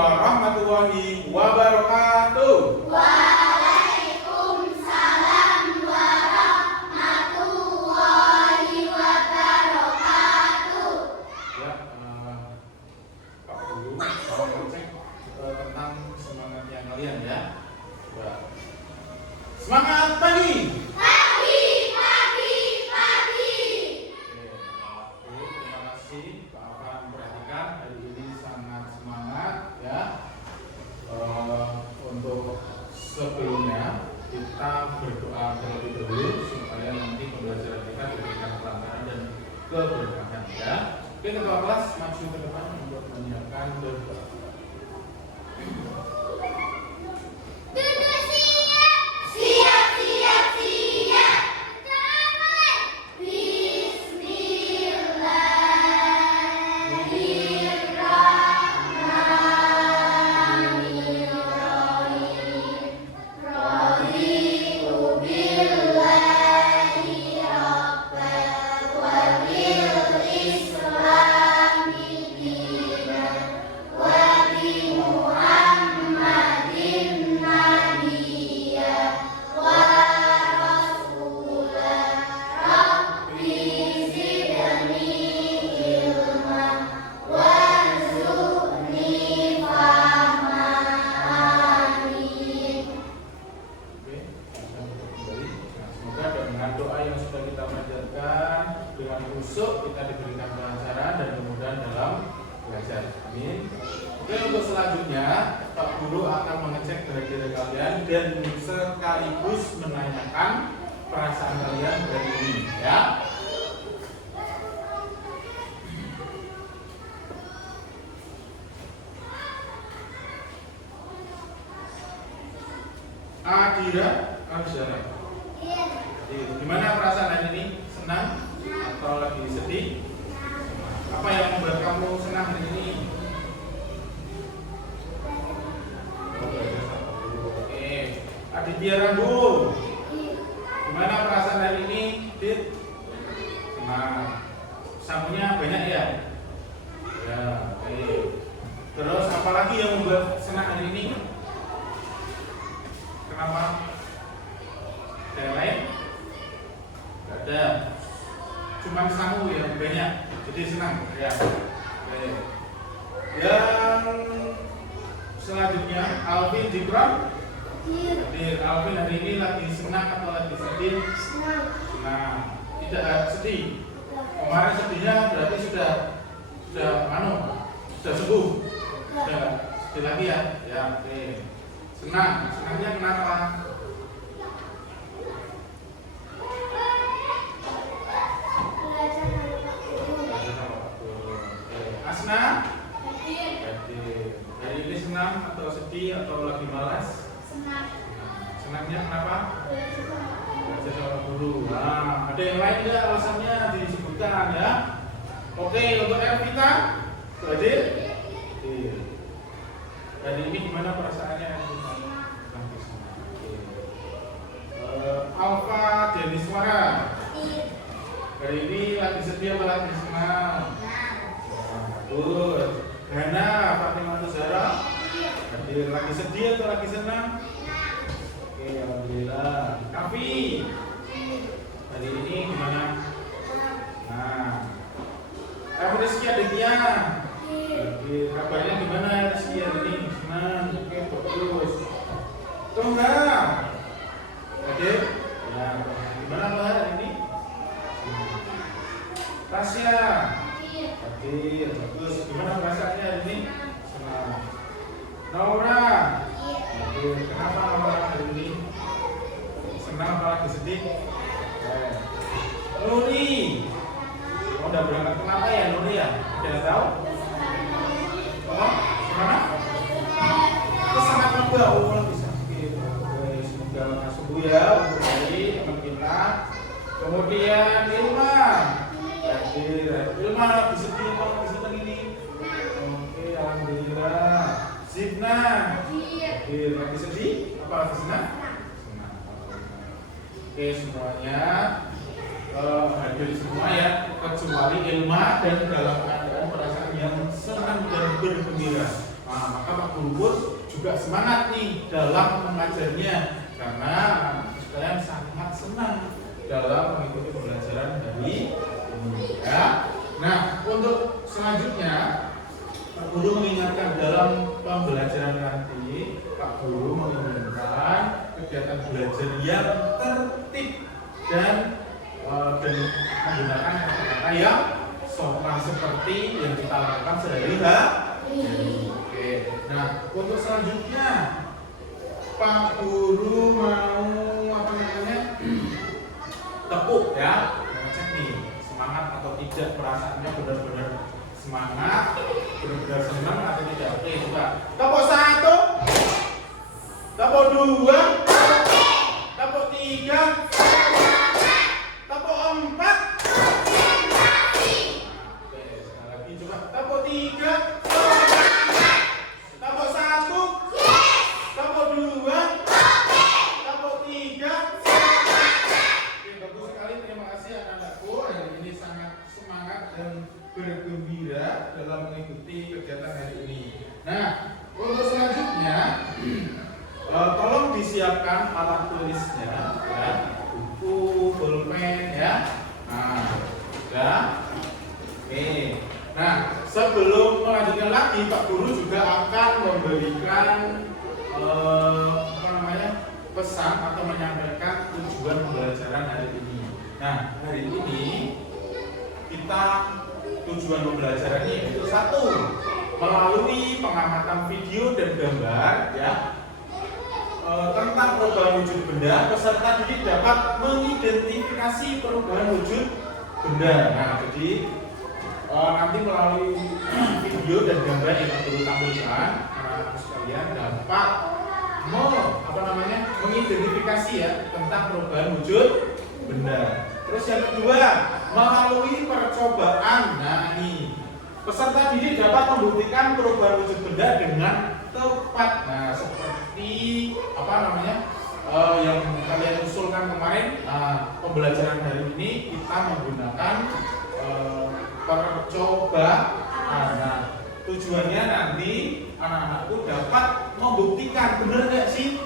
warahmatullahi wabarakatuh. Waalaikumsalam warahmatullahi wabarakatuh. Ya, Pak Guru mau ngecek tentang semangatnya kalian ya. Coba. Semangat pagi. Pagi. Oke, terima kasih Pak Afan, perhatikan hari ini sangat semangat ya. Untuk sebelumnya kita berdoa terlebih dahulu supaya nanti pembelajaran kita diberikan kelancaran dan keberkahan ya. Oke, ketua kelas maju ke depan untuk menyiapkan doa. Duduk siap. Siap. Damai. Bismillahirrahmanirrahim. Raditu billahi rabban wa bil islami dinan wa bi Muhammadin nabiyyan wa rasulan. Rabbi zidni ilman warzuqni fahman. Amin. Oke, silakan untuk kembali. Nah, semoga dengan doa yang sudah kita panjatkan dengan khusyuk kita diberikan kelancaran dan kemudahan dalam belajar. Amin. Oke, untuk selanjutnya Pak Guru akan mengecek dari diri kalian dan sekaligus menanyakan perasaan kalian dari ini ya. Adira, Anjara. Gimana perasaan hari ini? Senang atau lagi sedih? Apa yang membuat kamu senang hari ini? Oke, Aditya Rambu. Gimana perasaan hari ini, Dit? Senang. Samunya banyak ya? Ya, oke. Terus apa lagi yang membuat senang hari ini? Kenapa? Ada yang lain? Gak ada. Cuman Samu yang banyak, jadi senang ya. Oke. Yang selanjutnya Alvin Jibran. Jadi Alvin hari ini lagi senang atau lagi sedih? Senang. Tidak sedih. Kemarin sedihnya berarti sudah sembuh. Sudah sedih lagi ya. Ya, oke. Senang. Senangnya kenapa? Asna? Hari ini senang atau sedih atau lagi malas? Senangnya kenapa? Belajar sama guru. Nah, ada yang lain nggak alasannya disebutkan ya? Oke, untuk Ervita, hadir. Hari ini gimana perasaannya? Alfa Deniswara. Hari ini lagi sedih atau lagi senang? Bagus. Hana Fatimah Zahra. Hadir, lagi sedih atau lagi senang? Oke, alhamdulillah. Kavi. Hari ini gimana? Nah, Rizky Aditya. Kabarnya gimana Rizky hari ini? Senang. Oke, bagus. Tunggal. Hadir. Ya, gimana Mbak hari ini? Tasya. Hadir, bagus. Gimana perasaannya hari ini? Senang. Naura. Hadir. Kenapa Naura hari ini? Senang atau lagi sedih? Nuri. Udah berangkat kenapa ya Nuri ya? Tidak tahu? Oh, gimana? Itu sangat lega. Oh, lagi sakit. Semoga lekas sembuh ya untuk dari teman kita. Kemudian Ilma. Ilma lagi sedih atau lagi senang ini? Oke, alhamdulillah. Zibna. Lagi sedih? Apa lagi senang? Senang. Oke, semuanya hadir semua ya, kecuali Ilma dan dalam keadaan perasaan yang senang dan bergembira. Nah, maka Pak Guru pun juga semangat nih dalam mengajarnya karena kalian sangat senang dalam mengikuti pembelajaran dari ini ya. Nah, untuk selanjutnya Pak Guru mengingatkan dalam pembelajaran nanti Pak Guru menginginkan kegiatan belajar yang tertib dan menggunakan kata-kata yang sopan seperti yang kita lakukan sehari-hari. Oke. Nah, untuk selanjutnya Pak Guru mau apa namanya? Tepuk ya, ngecek nih semangat atau tidak, perasaannya benar-benar semangat, benar-benar senang atau tidak. Oke, coba. Tepuk 1, tepuk 2, tepuk 3, tepuk 4. Oke, sekali lagi coba. Tepuk 3, tepuk 1, tepuk 2, tepuk 3. Oke, bagus sekali. Terima kasih anak-anakku. Hari ini sangat semangat dan bergembira dalam mengikuti kegiatan hari ini. Nah, untuk selanjutnya tolong disiapkan alat tulisnya ya, buku, pulpen ya. Nah, sudah. Oke. Nah, sebelum melanjutkan lagi, Pak Guru juga akan memberikan apa namanya, pesan atau menyampaikan tujuan pembelajaran hari ini. Nah, hari ini kita tujuan pembelajarannya yaitu 1, melalui pengamatan video dan gambar ya tentang perubahan wujud benda, peserta didik dapat mengidentifikasi perubahan wujud benda. Nah, jadi nanti melalui video dan gambar yang perlu tampilkan, anak-anak sekalian dapat mengidentifikasi ya tentang perubahan wujud benda. Terus yang kedua, melalui percobaan. Nah, ini peserta didik dapat membuktikan perubahan wujud benda dengan tepat. Nah, seperti apa namanya yang kalian usulkan kemarin, pembelajaran hari ini kita menggunakan percobaan. Nah, tujuannya nanti anak-anakku dapat membuktikan benar nggak sih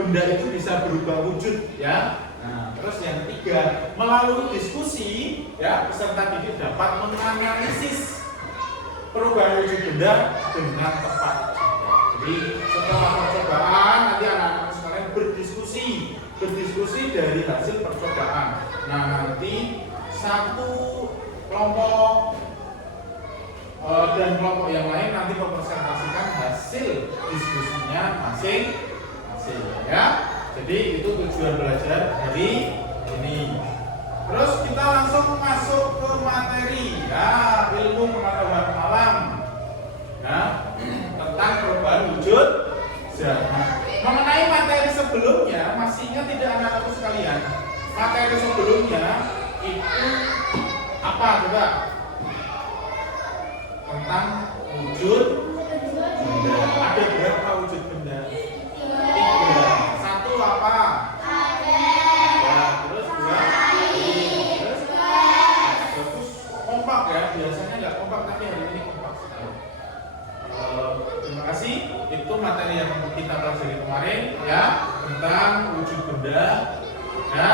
benda itu bisa berubah wujud ya. Nah, terus yang ketiga, melalui diskusi ya peserta didik dapat menganalisis perubahan wujud benda dengan tepat. Jadi setelah percobaan nanti anak-anak sekalian berdiskusi dari hasil percobaan. Nah, nanti satu kelompok dan kelompok yang lain nanti mempresentasikan hasil diskusinya masing-masing ya. Jadi itu tujuan belajar hari ini. Terus kita langsung masuk ke materi ya, ilmu pengetahuan alam. Nah, tentang perubahan wujud zat. Mengenai materi sebelumnya, masih ingat tidak anak-anakku sekalian? Materi sebelumnya itu apa coba? Tentang wujud benda. Ada berapa wujud benda? 3. 1 apa? Ya, terus 2. Terus bagus, kompak ya. Biasanya nggak kompak, tapi hari ini kompak sekali. Terima kasih. Itu materi yang kita pelajari kemarin ya, tentang wujud benda, ya,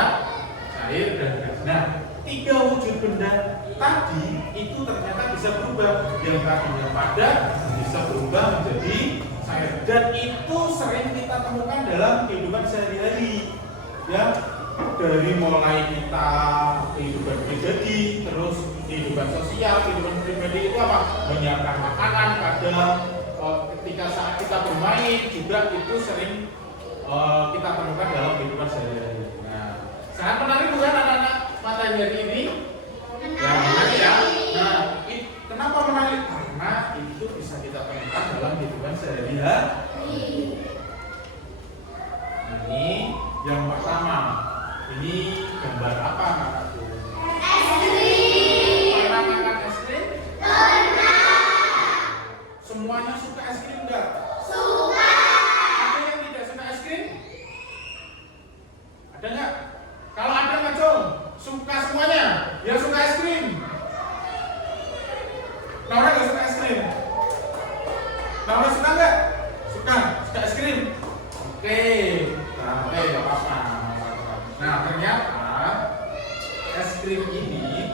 cair dan gas. Nah, 3 wujud benda tadi itu ternyata bisa berubah. Yang tadinya padat bisa berubah menjadi cair, dan itu sering kita temukan dalam kehidupan sehari-hari ya, dari mulai kita kehidupan pribadi, terus kehidupan sosial, kehidupan pribadi itu apa? Menyiapkan makanan, kadang ketika saat kita bermain juga itu sering kita temukan dalam kehidupan sehari-hari. Nah, sangat menarik bukan anak-anak materi hari ini? Ya, menarik ya. Nah, kenapa menarik? Karena itu bisa kita temukan dalam kehidupan sehari-hari. Ini yang pertama. Ini gambar apa anakku? Es krim. Pernah makan es krim? Pernah. Semuanya suka es krim enggak? Suka. Ada yang tidak suka es krim? Ada enggak? Kalau ada ngacung, suka semuanya. Yang suka es krim? Mama suka nggak? Suka es krim? Oke, nah, oke, nggak apa-apa. Nah, ternyata es krim ini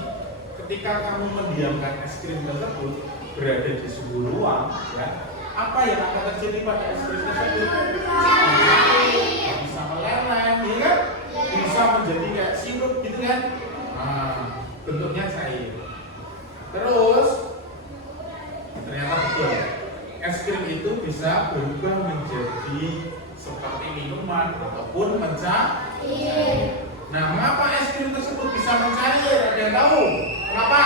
ketika kamu mendiamkan es krim tersebut berada di suhu ruang, ya, apa yang akan terjadi pada es krim tersebut? Bisa meleleh, ya kan? Bisa menjadi kayak sirup gitu kan? Nah, bentuknya cair. Terus ternyata betul, es krim itu bisa berubah menjadi seperti minuman ataupun mencair. Nah, mengapa es krim tersebut bisa mencair? Ada yang tahu? Kenapa?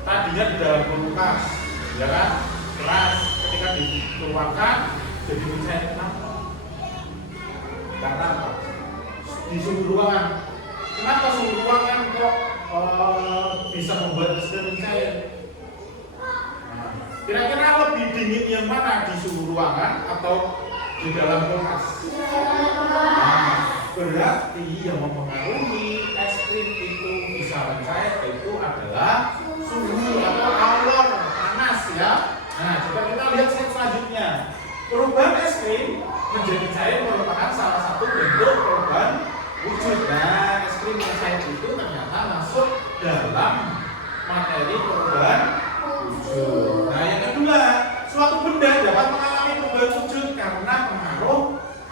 Tadinya di dalam kulkas, ya kan? Keras, ketika dikeluarkan jadi mencair. Kenapa? Karena apa? Di suhu ruangan. Kenapa suhu ruangan kok bisa membuat es krim mencair? Kira-kira lebih dingin yang mana, di suhu ruangan atau di dalam kulkas? Berarti yang mempengaruhi es krim itu bisa mencair itu adalah suhu atau kalor panas, ya. Nah, coba kita lihat slide selanjutnya. Perubahan es krim menjadi cair merupakan salah satu bentuk perubahan wujud. Nah, es krim yang cair itu ternyata masuk dalam materi perubahan wujud. Nah, yang kedua, suatu benda dapat mengalami perubahan wujud karena pengaruh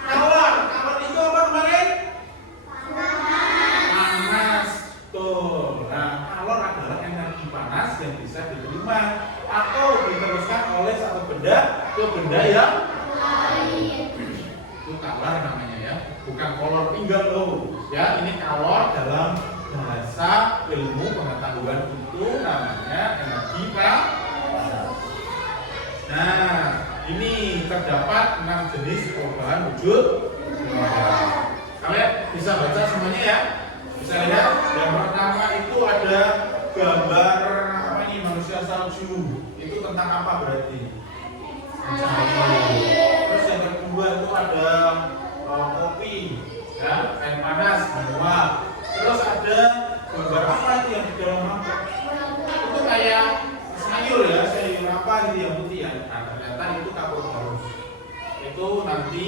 kalor. Kalor itu apa kemarin? Panas. Tuh. Nah, kalor adalah energi panas yang bisa diterima atau diteruskan oleh satu benda ke benda yang lain. Itu kalor namanya, ya. Bukan kolor pinggang loh. Ya, ini kalor dalam bahasa ilmu pengetahuan itu namanya energi panas. Nah, ini terdapat 6 jenis perubahan wujud. Kalian bisa baca semuanya, ya. Bisa lihat. Yang pertama itu ada gambar apa ini, manusia salju. Itu tentang apa berarti? Terus yang kedua itu ada kopi, ya, air panas, menguap. Terus ada gambar apa itu yang di dalam mangkok? Itu kayak sayur, ya, sayur apa gitu yang putih, ya. Nah, ternyata itu kapur halus. Itu nanti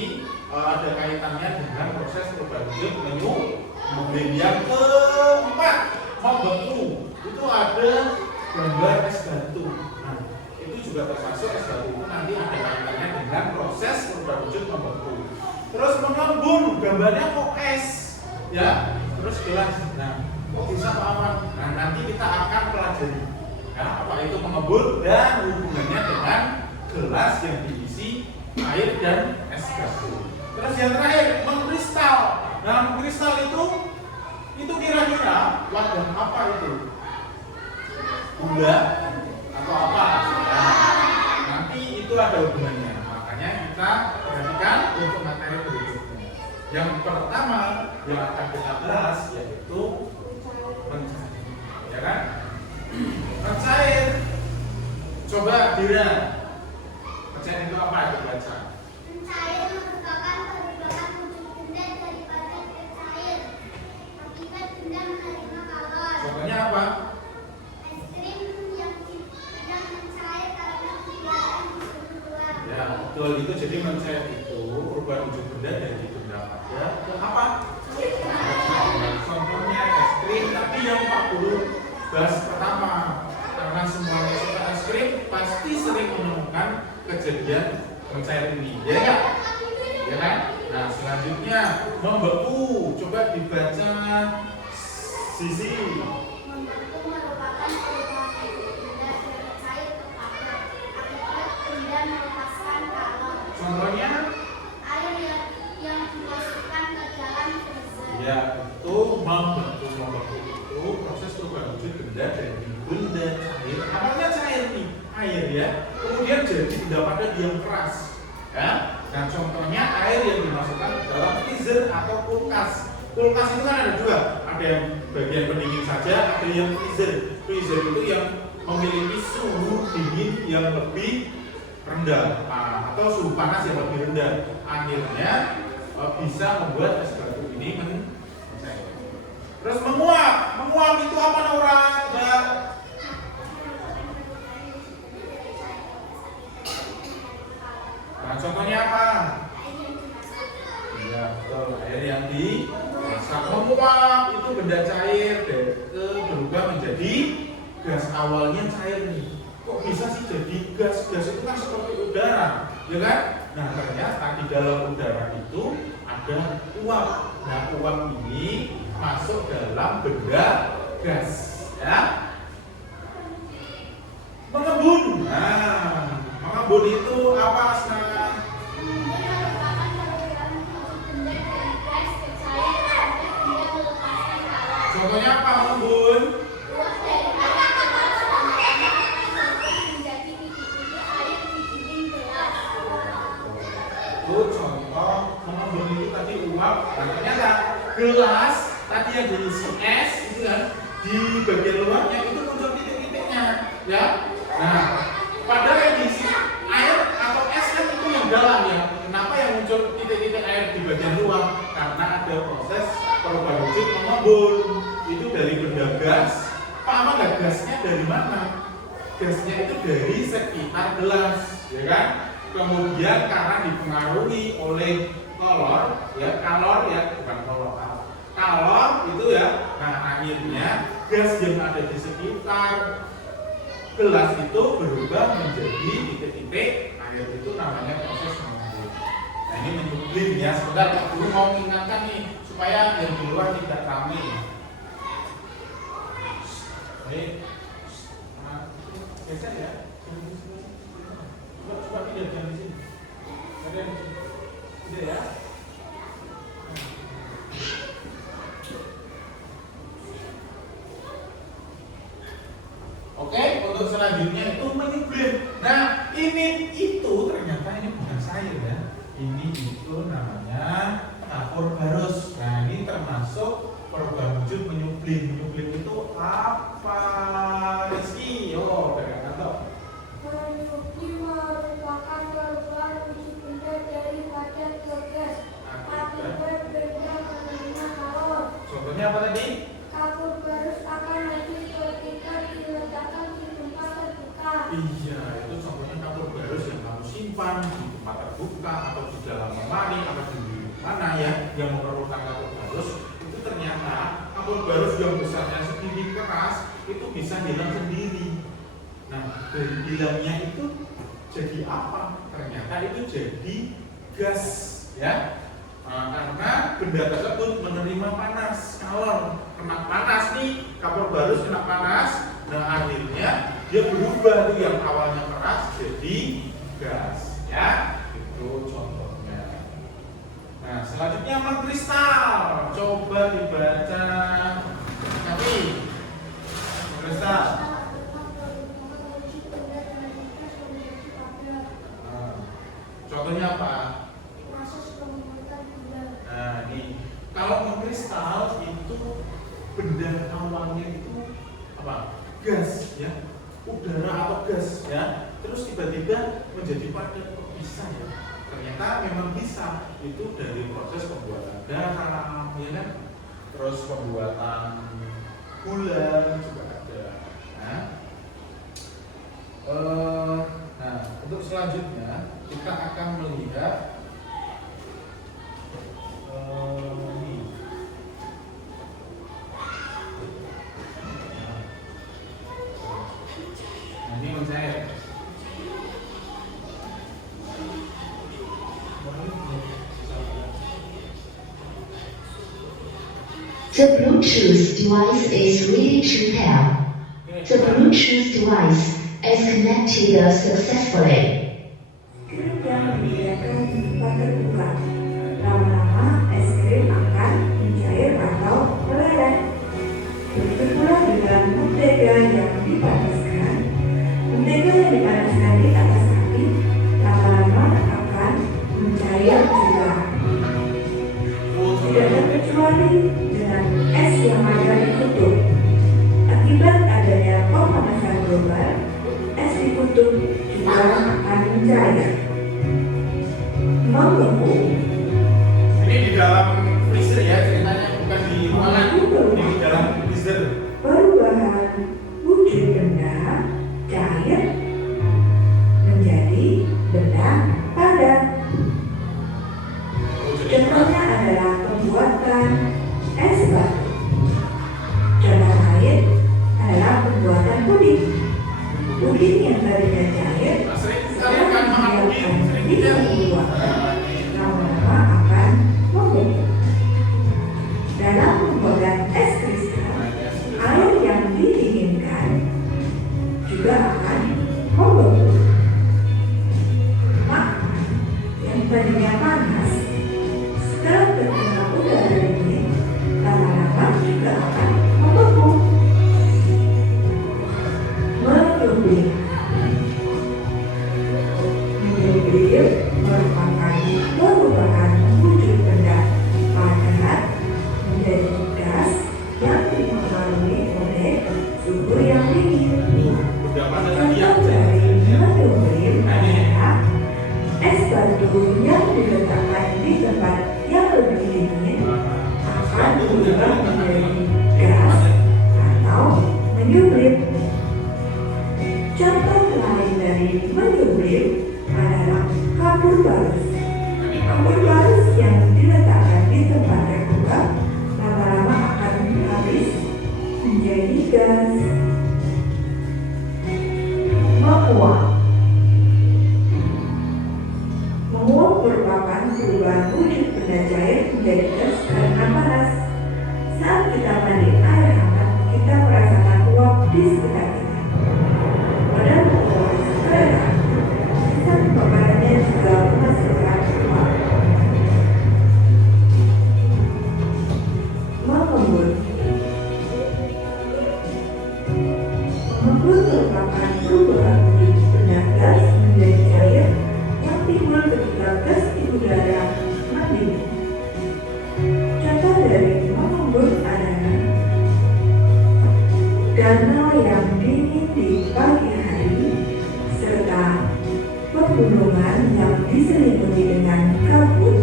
ada kaitannya dengan proses perubahan wujud menyusun. Kemudian yang keempat, membeku. Itu ada gambar es batu. Nah, itu juga termasuk es batu itu nanti ada kaitannya dengan proses perubahan wujud membeku. Terus mengembun, gambarnya kok es, ya. Terus gelas. Nah, kok bisa paman? Nah, nanti kita akan pelajari, ya, apa itu mengembun dan hubungannya dengan gelas yang diisi air dan es batu. Terus yang terakhir, mengkristal. Nah, mengkristal itu kira-kira wadah apa itu? Gula atau apa? Nah, nanti itu ada hubungannya. Makanya kita perhatikan untuk materi berikutnya. Yang pertama yang akan kita bahas yaitu mencair, ya kan? Mencair. Coba Dira, mencair itu apa? Itu baca. Mencair merupakan perubahan wujud benda daripada tercair. Akibat benda menerima kalor. Contohnya apa? Es krim yang sedang mencair karena kegiatan di suhu ruang. Ya, betul, itu jadi mencair itu perubahan wujud benda dari benda pada ke apa? Contohnya es krim, tapi yang Pak Guru bahas pertama, karena semuanya suka es krim pasti sering menemukan kejadian mencair ini, ya enggak? Ya kan? Nah, selanjutnya membeku. Coba dibaca sisi. Membeku merupakan perubahan wujud benda dari cair ke padat. Akibat benda melepaskan kalor. Contohnya? Air yang dimasukkan ke dalam freezer. Ya, itu membeku. Membeku itu proses perubahan wujud benda dari benda cair. Awalnya cair nih, air, ya. Kemudian jadi benda padat yang keras, ya. Nah, contohnya air yang dimasukkan ke dalam freezer atau kulkas. Kulkas itu kan ada dua, ada yang bagian pendingin saja, ada yang freezer. Freezer itu yang memiliki suhu dingin yang lebih rendah, atau suhu panas yang lebih rendah. Akhirnya bisa membuat es batu ini mencair. Terus menguap. Menguap itu apa, Nora? benda cair berubah menjadi gas. Awalnya cair nih, kok bisa sih jadi gas? Gas itu kan seperti udara, ya kan? Nah ternyata di dalam udara itu ada uap. Nah uap ini masuk dalam benda gas, ya. Mengembun. Nah, mengembun itu apa, Asna? Contohnya apa mengembun? Itu contoh mengembun itu tadi uap. Nah, ternyata gelas tadi yang diisi es itu kan di bagian luarnya itu muncul titik-titiknya, ya. Nah, padahal yang diisi air atau es kan itu yang dalam ya. Kenapa yang muncul titik-titik air di bagian luar? Karena ada proses perubahan wujud mengembun. Itu dari benda gas. Paham nggak gasnya dari mana? Gasnya itu dari sekitar gelas, ya kan? Kemudian karena dipengaruhi oleh kalor bukan kalor itu ya. Nah akhirnya gas yang ada di sekitar gelas itu berubah menjadi titik-titik air. Itu namanya proses mengembun. Nah ini menyublim ya. Sebentar Pak Guru mau mengingatkan nih supaya yang di luar tidak ramai. Baik, geser ya. Coba tidak jangan di sini. Ada yang di sini. Tidak ya. Oke, untuk selanjutnya itu menyublim. Nah, itu ternyata ini bukan cair ya. Ini itu namanya kapur barus. Nah, ini termasuk perubahan wujud menyublim. Menyublim itu apa? Rizky, dengarkan toh. Menyublim merupakan perubahan wujud benda daripada ke gas akibat benda menerima kalor. Contohnya apa tadi? Kapur barus akan habis ketika diletakkan di tempat terbuka. Iya, itu contohnya kapur barus yang kamu simpan di tempat terbuka atau di dalam lemari atau di mana ya yang memerlukan kapur barus. Itu ternyata kapur barus yang besarnya segini keras itu bisa hilang sendiri. Nah, dari hilangnya itu jadi apa? Ternyata itu jadi gas, ya. Karena benda tersebut menerima panas, kalor, kena panas nih, kapur barus kena panas. Nah, akhirnya dia berubah tuh yang awalnya keras jadi gas, ya. Itu contohnya. Nah, selanjutnya mengkristal. Coba dibaca. Tapi mengkristal. Contohnya apa? Nah, ini kalau mengkristal itu benda awalnya itu apa? Gas, ya, udara atau gas, ya. Terus tiba-tiba menjadi padat, kok bisa ya? Ternyata memang bisa. Itu dari proses pembuatan garam, ya kan? Terus pembuatan gula juga ada. Nah, untuk selanjutnya kita akan melihat ini. Nah, ini mencair. The Bluetooth device is ready to pair. The Bluetooth device is connected successfully. Krim yang disediakan di tempat terbuka, lama-lama es krim akan mencair atau meleleh. Begitu pula dengan mentega yang dipanaskan. Mentega yang dipanaskan di atas api lama-lama akan mencair juga. Tidak terkecuali dengan es yang ada di kutub. Akibat adanya pemanasan global, es di kutub juga akan mencair. Membeku. Ini di dalam freezer ya ceritanya, bukan di ruangan. Ini di dalam freezer. Perubahan wujud benda cair menjadi benda padat. Contohnya adalah pembuatan es batu. menjadi gas. Menguap. Menguap merupakan perubahan wujud benda cair menjadi gas karena panas. Saat kita mandi air hangat, kita merasakan uap di sekitar kita. Pada menguap air hangat, sisa pembakarannya juga menghasilkan uap. Mengembun. Mengembun merupakan perubahan wujud benda gas menjadi cair yang timbul ketika gas di udara mendidih. Contoh dari mengembun adalah danau yang dingin di pagi hari serta pegunungan yang diselimuti dengan kabut.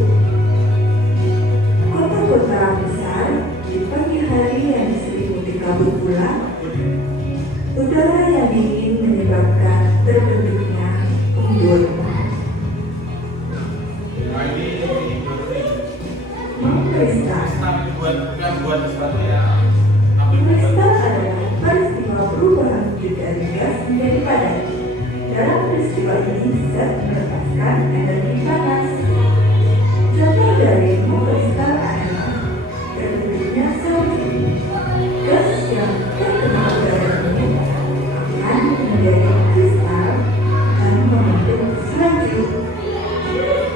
Kota-kota besar di pagi hari yang diselimuti kabut pula. Udara yang dingin menyebabkan terbentuknya embun. Nah, ini Mengkristal. bukan buat sesuatu ya. Tapi Kristal adalah peristiwa perubahan wujud dari gas menjadi padat. Dalam peristiwa ini zat melepaskan energi panas. Contoh dari mengkristal adalah terbentuknya salju. Gas yang terkena udara ini akan menjadi kristal dan membentuk salju.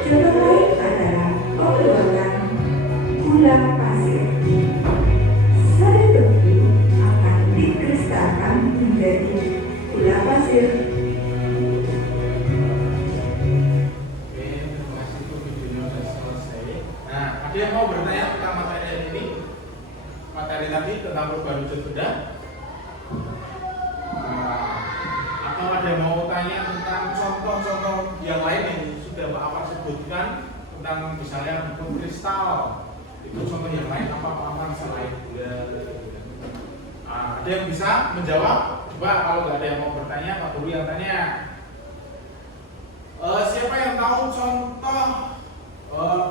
Contoh lain adalah pembuatan gula pasir. Sari tebu akan dikristalkan menjadi gula pasir. Oke, terima kasih tuh videonya sudah selesai. Nah, ada yang mau bertanya tentang materi ini? Materi tadi tentang perubahan wujud benda? Atau ada yang mau tanya tentang contoh-contoh yang lain yang sudah Pak Afar sebutkan tentang misalnya bentuk kristal? Itu contoh yang lain apa selain gula? Ada yang bisa menjawab? Coba kalau nggak ada yang mau bertanya, Pak Guru yang tanya. Siapa yang tahu contoh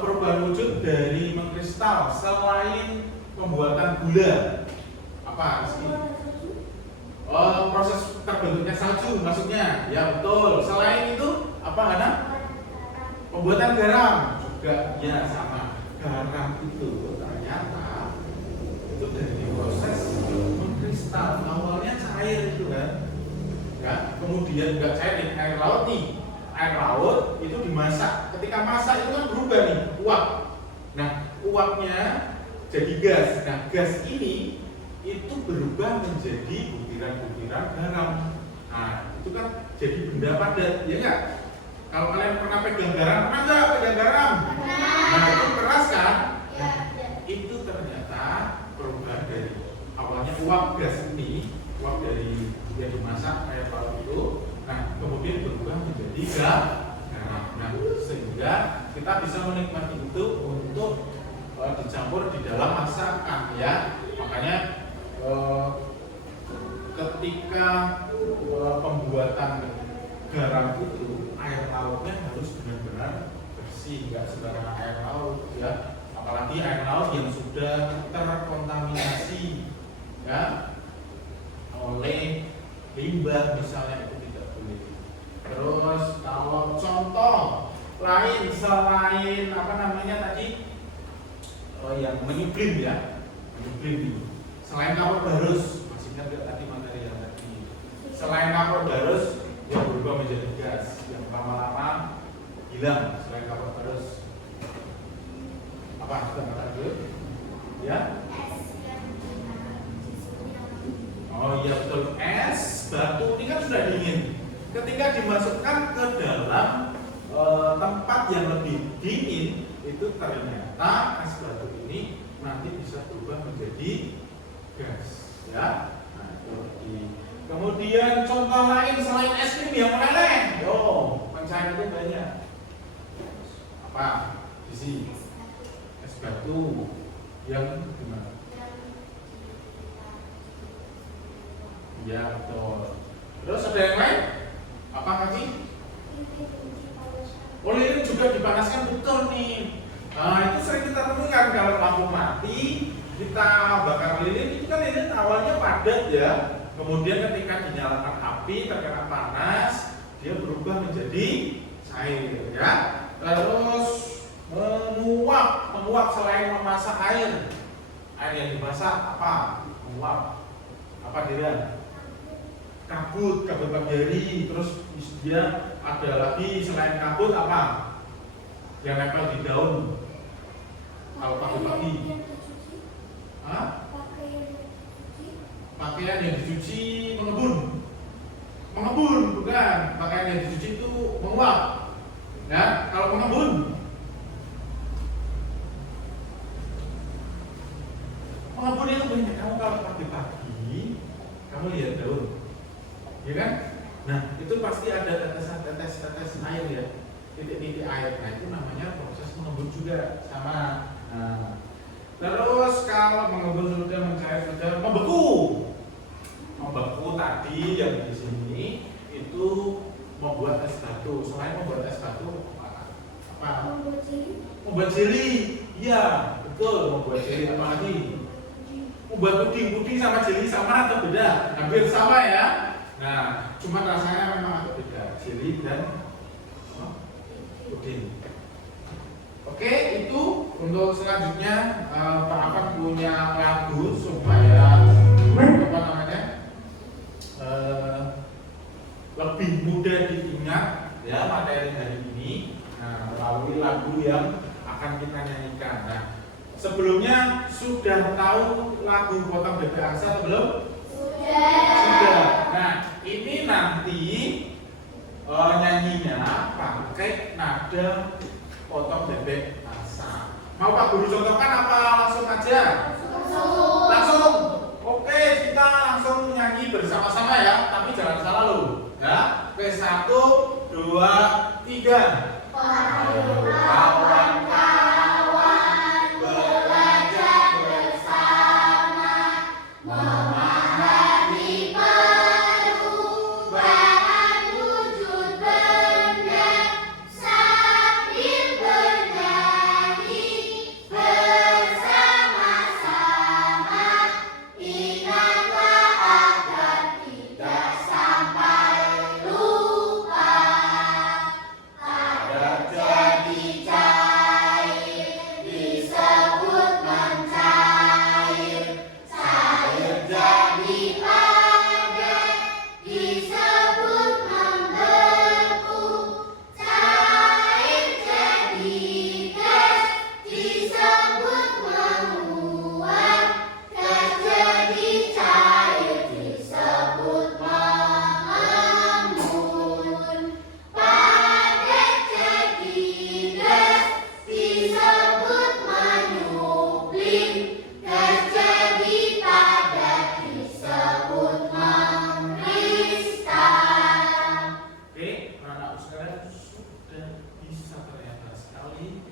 perubahan wujud dari mengkristal selain pembuatan gula? Apa sih? Proses terbentuknya salju maksudnya? Ya betul. Selain itu apa Hana? Pembuatan garam juga ya sama. Garam itu ternyata itu dari proses mengkristal. Awalnya cair itu kan, ya. Kemudian nggak cair nih, air laut nih. Air laut itu dimasak. Ketika masak itu kan berubah nih, uap. Nah, uapnya jadi gas. Nah, gas ini itu berubah menjadi butiran-butiran garam. Nah, itu kan jadi benda padat, ya enggak? Kalau kalian pernah pegang garam, pernah nggak pegang garam? Nah, itu keras kan? Nah, itu ternyata perubahan dari awalnya uap gas ini, uap dari yang dimasak air laut itu, nah kemudian berubah menjadi garam. Nah, sehingga kita bisa menikmati itu untuk dicampur di dalam masakan, ya. Makanya ketika pembuatan garam itu air lautnya harus benar-benar bersih, nggak sembarangan air laut, ya. Apalagi air laut yang sudah terkontaminasi, ya, oleh limbah misalnya, itu tidak boleh. Terus kalau contoh lain selain apa namanya tadi yang menyublim, ya, menyublim. Selain kapur barus, masih ingat nggak tadi materi yang tadi? Selain kapur barus yang berubah menjadi gas, yang lama-lama hilang. Selain kapur barus apa kita katakan dulu? Ya? Oh iya betul, es batu ini kan sudah dingin. Ketika dimasukkan ke dalam tempat yang lebih dingin, itu ternyata es batu ini nanti bisa berubah menjadi gas, ya. Nah, kemudian contoh lain selain es krim yang meleleh, yo, pencairan itu banyak. Apa? Isi es batu yang gimana? Ya betul. Terus ada yang lain? Apa lagi? Oh, lilin juga dipanaskan, betul nih. Nah, itu sering kita temukan kalau lampu mati, kita bakar lilin, itu kan lilin awalnya padat ya. Kemudian ketika dinyalakan api terkena panas, dia berubah menjadi cair ya. Terus menguap selain memasak air yang dimasak apa? Menguap. Apa dia? Kabut pagi. Terus dia ada lagi selain kabut apa? Yang nempel di daun. Kalau pagi-pagi. Hah? Pakaian yang dicuci mengebun, bukan. Pakaian yang dicuci itu menguap. Ya, kalau mengebun itu banyak. Kamu kalau pagi-pagi kamu lihat daun, ya kan? Nah, itu pasti ada tetes air ya, titik-titik air. Nah, itu namanya proses mengebun juga, sama. Nah, terus kalau mengebun sudah, mencair sudah, membeku tadi yang di sini itu membuat es batu. Selain membuat es batu apa? Membuat jeli. Iya, betul, membuat jeli. Apa lagi? Membuat puding sama jeli sama atau beda? Hampir sama ya. Nah, cuma rasanya memang agak beda. Jeli dan puding. Oke, itu untuk selanjutnya Pak Afan punya lagu supaya apa namanya lebih mudah diingat ya materi hari ini. Nah, melalui lagu yang akan kita nyanyikan. Nah, sebelumnya sudah tahu lagu Potong Bebek Angsa atau belum? Sudah. Nah, ini nanti nyanyinya pakai nada Potong Bebek Angsa. Mau Pak Guru contohkan apa langsung aja? Langsung. Oke, kita langsung nyanyi bersama-sama ya, tapi jangan salah loh. Ya, oke, 1, 2, 3. Kawan-kawan belajar bersama, memahami perubahan wujud benda sambil bernyanyi bersama-sama. Ingatlah agar tidak sampai lupa. Ada jadi cair disebut mencair, cair jadi padat disebut membeku, cair jadi gas disebut menguap, gas jadi cair disebut mengembun, padat jadi gas disebut menyupling, gas jadi padat disebut mengkristal. Oke, anak-anak sekalian sudah bisa ternyata sekali.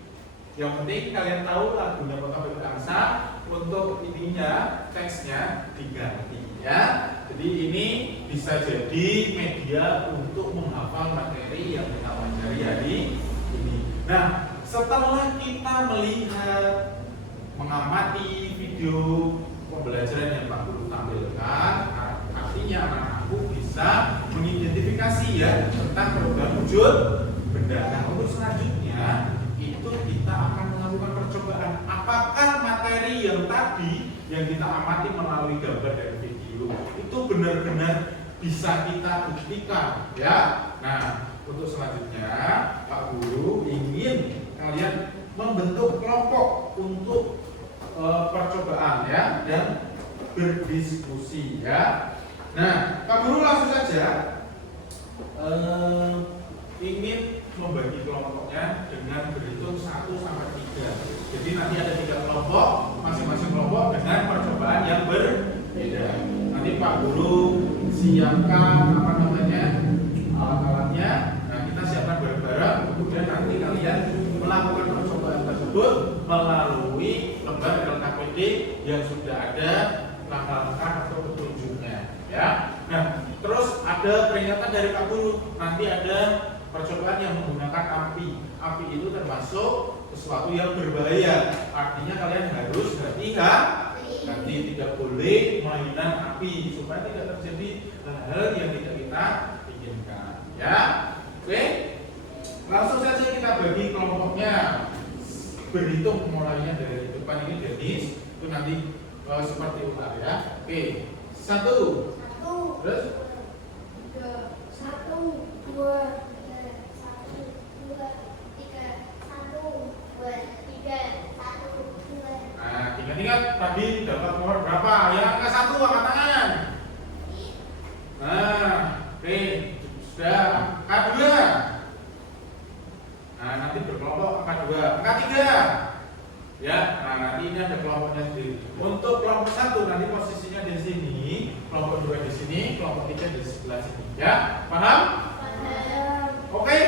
Yang penting kalian tahu lagunya Potong Bebek Angsa. Untuk ininya, teksnya diganti ya. Jadi ini bisa jadi media untuk menghafal materi yang kita pelajari hari ini. Nah, setelah kita melihat, mengamati video pembelajaran yang Pak Guru tampilkan, artinya anak-anakku bisa mengidentifikasi ya tentang perubahan wujud benda. Nah, untuk selanjutnya itu kita akan melakukan percobaan. Apakah materi yang tadi yang kita amati melalui gambar dan video itu benar-benar bisa kita buktikan ya. Nah, untuk selanjutnya Pak Guru ingin kalian membentuk kelompok untuk percobaan ya dan berdiskusi ya. Nah, Pak Guru langsung saja ingin membagi kelompoknya dengan berhitung 1 sampai 3. Jadi nanti ada 3 kelompok, masing-masing kelompok dengan percobaan yang berbeda. Nanti Pak Guru siapkan alat-alatnya. Nah, kita siapkan bareng-bareng. Kemudian nanti kalian melakukan percobaan tersebut melalui lembar LKPD yang sudah ada langkah-langkah atau petunjuknya. Ya. Nah, terus ada peringatan dari Pak Guru. Nanti ada percobaan yang menggunakan api. Api itu termasuk sesuatu yang berbahaya. Artinya kalian harus hati-hati Nanti tidak boleh mainan api supaya tidak terjadi hal-hal yang tidak kita inginkan. Ya, oke. Langsung saja kita bagi kelompoknya. Berhitung mulainya dari depan ini Denis, itu nanti seperti ular ya. Oke, 1. Terus 1, 2, 3, 1, 2, 3, 1, 2, 3, 1, 2. Nah, ingat-ingat tadi dapat nomor berapa? Yang angka 1 angkat tangan. Nah, oke, sudah. Angka 2. Nah, nanti berkelompok angka 2. Angka 3. Ya, nah nanti ini ada kelompoknya sendiri. Untuk kelompok 1 nanti posisinya di sini, kelompok 2 di sini, kelompok 3 di sebelah sini. Ya, paham? Oke,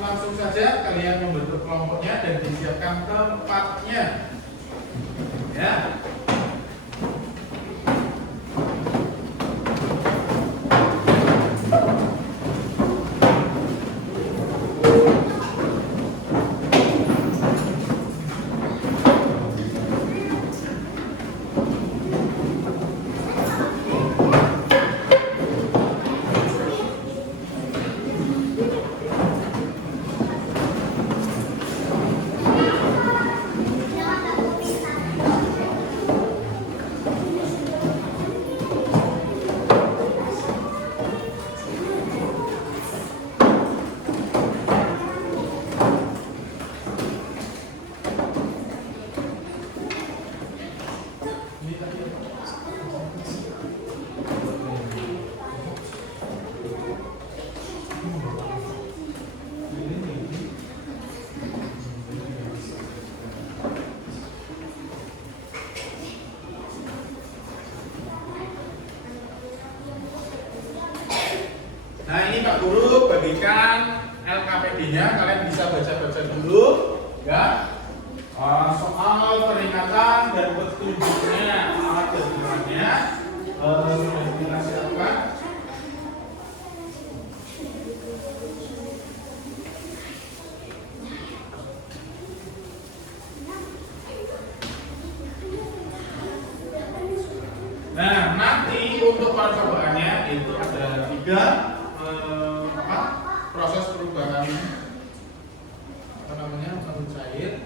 langsung saja kalian membentuk kelompoknya dan disiapkan tempatnya. Ya. Nah ini Pak Guru bagikan LKPD-nya, kalian bisa baca-baca dulu ya. Soal peringatan dan petunjuknya, alat kegunaannya sudah kita siapkan. Nah nanti untuk percobaannya itu ada 3 proses perubahan satu cair,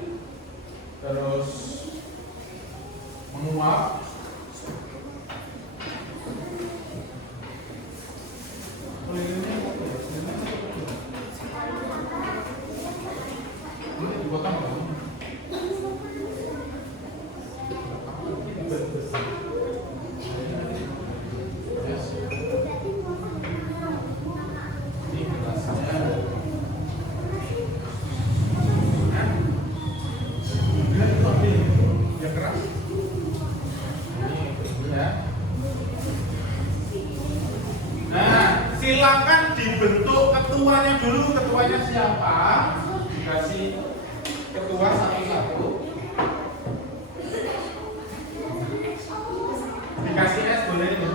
terus menguap, boleh dipotong kan? Silakan dibentuk ketuanya dulu. Ketuanya siapa? Dikasih ketua satu-satu. Dikasih es boleh nih.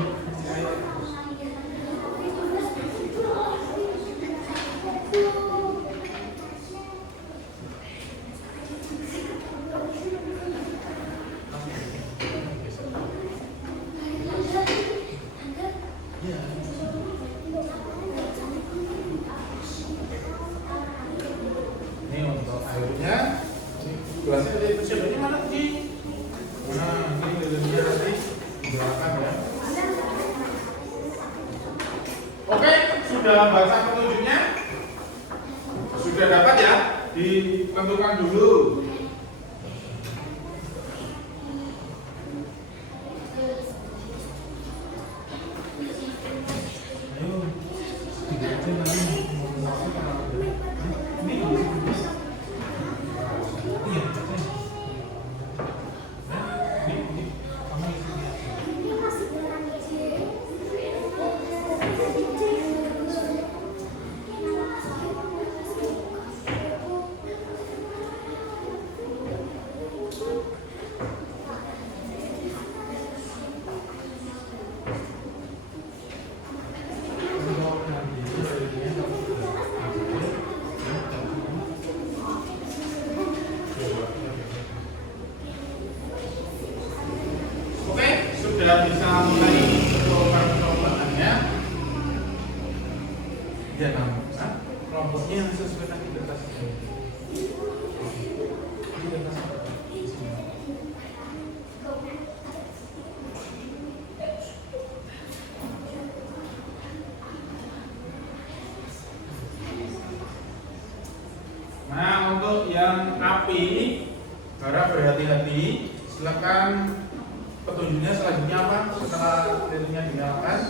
Gelasnya dari persiapannya mana Ki? Nah, ini gelasnya nanti di belakang ya. Oke, sudah baca petunjuknya? Sudah dapat ya? Ditentukan dulu. Ayo, tidak aja nanti Ya nama. Kelompoknya yang sesuai dengan identitas. Nah, untuk yang api, harap berhati-hati. Silakan petunjuknya selanjutnya apa setelah lilinnya dinyalakan.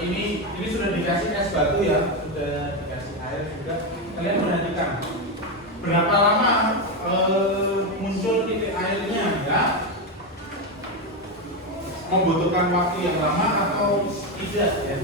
Ini sudah dikasih es batu ya, sudah dikasih air juga. Kalian perhatikan berapa lama muncul titik airnya ya? Membutuhkan waktu yang lama atau tidak ya?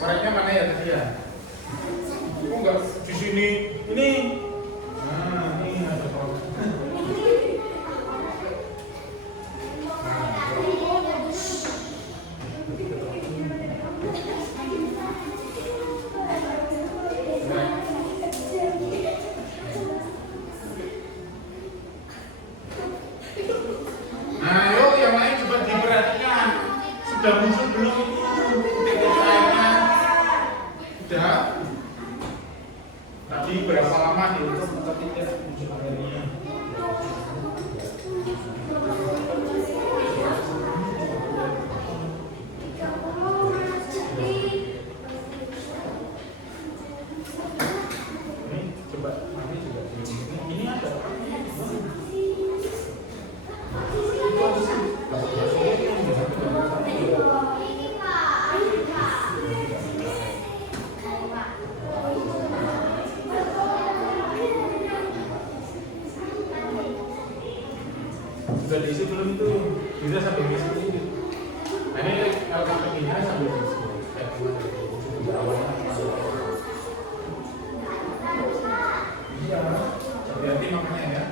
Koreknya mana ya tadi ya? Oh enggak di sini. Ini. Nah, ini ada korek. Nah, yuk yang lain coba diperhatikan. Sudah muncul belum ini? Tadi berapa lama nih untuk titik muncul airnya? Ini coba nanti juga ini ada. Sudah diisi belum itu? Bisa sampai di situ. Nah, ini LKPI-nya sampai di situ. Iya, hati-hati makanya ya.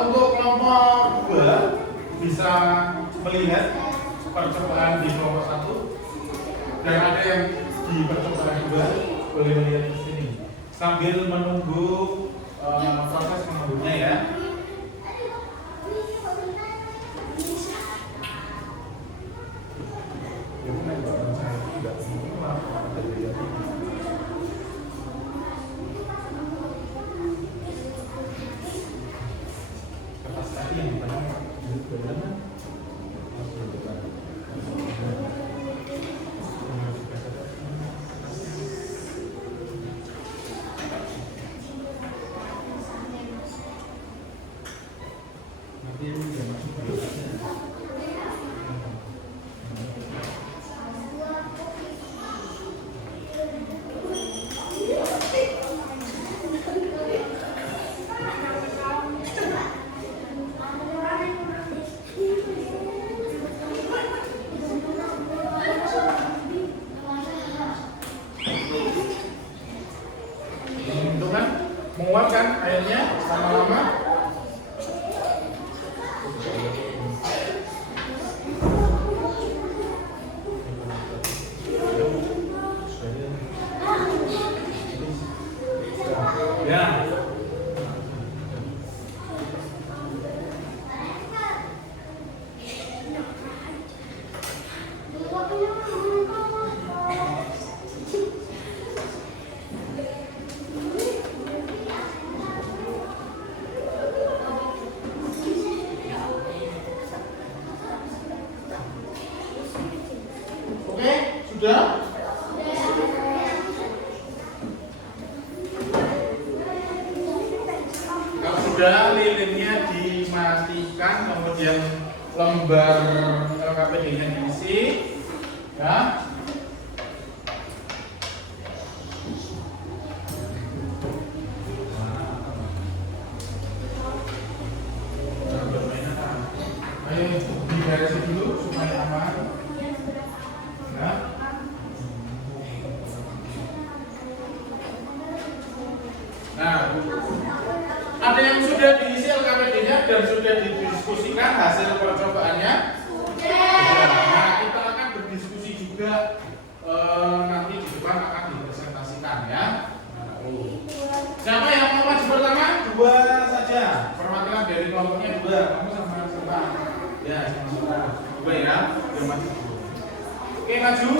Untuk kelompok 2 bisa melihat percobaan di kelompok 1 dan ada yang di percobaan 2 boleh melihat di sini sambil menunggu proses menunggunya ya. Sudah? Kalau sudah, lilinnya dimatikan, kemudian lembar LKPD-nya diisi, ya. Ayo diberesin dulu supaya aman. Ya. Nah, ada yang sudah diisi LKPD-nya dan sudah didiskusikan hasil percobaannya? Nah, kita akan berdiskusi juga nanti di depan akan dipresentasikan ya. Siapa yang mau maju pertama? Dua saja. Perwakilan dari kelompoknya dua. Kamu sama siapa? Ya, sama dua ya. Yang maju. Oke, maju.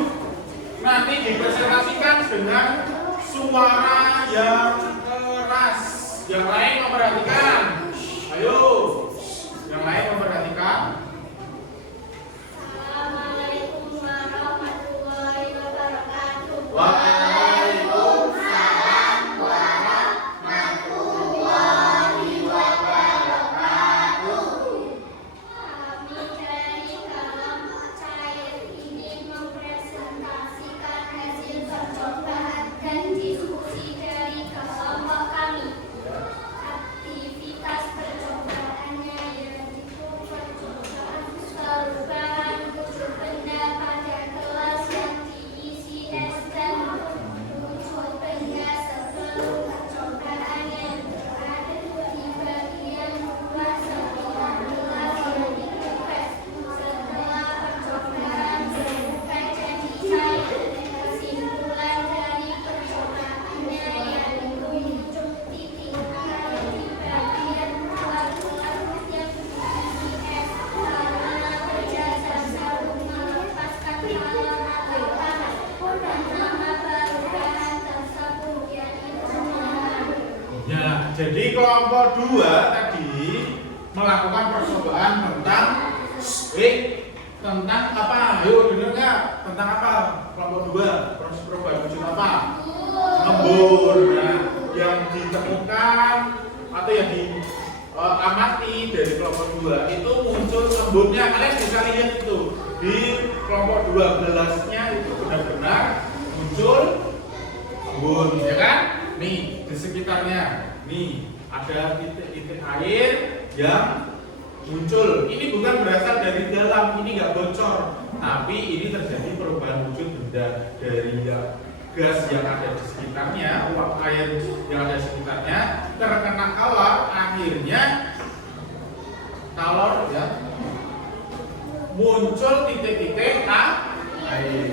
Nanti dipresentasikan dengan suara yang keras. Yang lain memperhatikan. Ayo. Yang lain memperhatikan. Assalamualaikum warahmatullahi wabarakatuh. Waalaikumsalam warahmatullahi wabarakatuh. Kami dari kelompok cair ini mempresentasikan hasil percobaan dan diskusi dari kelompok kami. Aktivitas percobaannya yaitu percobaan perubahan wujud benda pada kelas yang diisi es dan wujud benda sebelum percobaan yang berada di bagian luar sebuah gelas yang dikupas. Setelah percobaan berubah jadi cair, kesimpulan dari percobaannya yaitu wujud titik air di bagian luar gelas yang diisi es karena berdasar sarung melepaskan kalor atau panas, dan nama perubahan tersebut yaitu mengalir. Ya, jadi kelompok dua tadi melakukan percobaan tentang tentang apa? Ayo dengar nggak? Tentang apa? Kelompok dua percobaan wujud apa? Embun. Nah, yang ditemukan atau yang diamati dari kelompok dua itu muncul embunnya. Kalian bisa lihat itu di kelompok dua gelasnya itu benar-benar muncul embun, ya kan? Nih di sekitarnya, nih ada titik-titik air yang muncul. Ini bukan berasal dari dalam, ini nggak bocor, tapi ini terjadi perubahan wujud benda dari gas yang ada di sekitarnya, uap air yang ada di sekitarnya terkena kalor, akhirnya kalor ya muncul titik-titik air.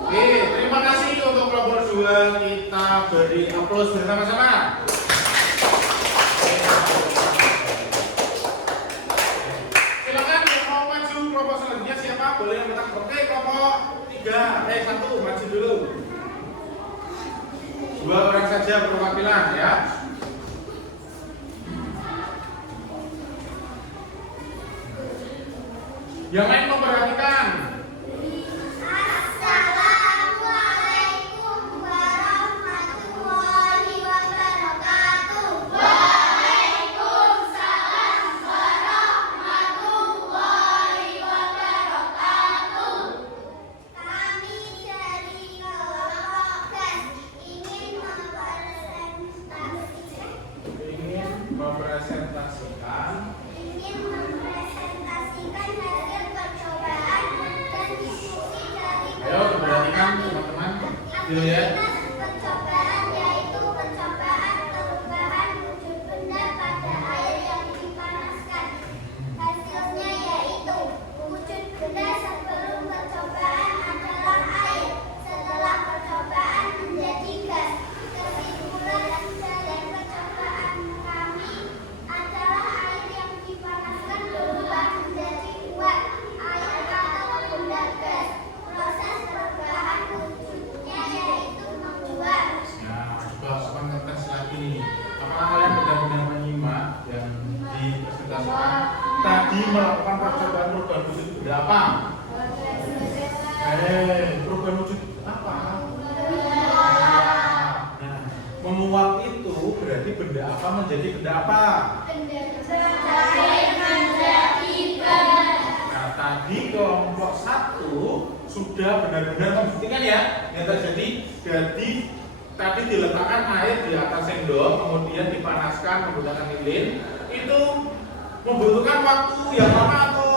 Oke, terima kasih untuk kelompok dua, kita beri aplaus bersama-sama. Silakan yang mau maju kelompok selanjutnya siapa? Boleh minta. Oke, kelompok 1 maju dulu. 2 orang saja perwakilan ya. Yang lain memperhatikan. Assalamualaikum warahmatullahi wabarakatuh. Waalaikumsalam warahmatullahi wabarakatuh. Kami dari kelompok gas ingin mempresentasikan hasil percobaan dan diskusi dari Ayo perhatikan teman-teman. Dilihat. percobaan yaitu percobaan perubahan wujud benda pada air yang dipanaskan. Hasilnya yaitu wujud benda sebelum percobaan adalah air, setelah percobaan menjadi gas. Kesimpulan dari percobaan kami adalah air yang dipanaskan berubah menjadi uap air atau benda gas. Proses perubahan wujudnya yaitu membuat. Nah, coba sekarang ngetes lagi nih. Apakah kalian benar-benar menyimak yang dipresentasikan? Tadi melakukan percobaan perubahan wujud benda apa? Perubahan wujud menjadi benda apa? Benda cair menjadi gas. Nah, tadi kelompok 1 sudah benar-benar membuktikan ya yang terjadi. Jadi tadi diletakkan air di atas sendok, kemudian dipanaskan menggunakan lilin. Itu membutuhkan waktu yang lama atau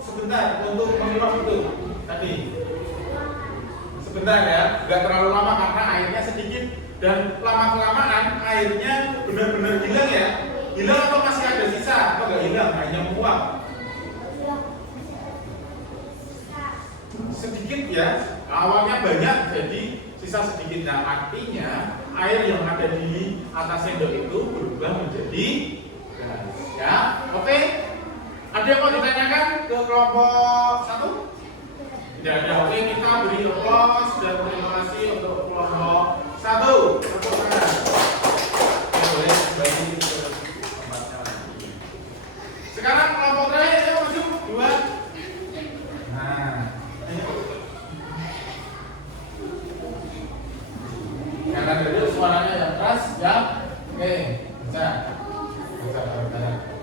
sebentar untuk mengirup itu tadi? Sebentar ya, nggak terlalu lama karena airnya sedikit dan lama-kelamaan airnya benar-benar hilang ya. Hilang atau masih ada sisa? Atau nggak hilang, hanya menguap? Sedikit ya, awalnya banyak jadi sisa sedikit. Nah, artinya air yang ada di atas sendok itu berubah menjadi gas ya. Oke, ada yang mau ditanyakan ke kelompok 1? Tidak ada. Oke, kita beri applause dan terima kasih untuk kelompok 1. Tepuk tangan. Oke, boleh kembali ke tempatnya lagi. Sekarang kelompok terakhir, ayo maju 2. Nah, karena dari suaranya yang keras ya. Oke, bisa.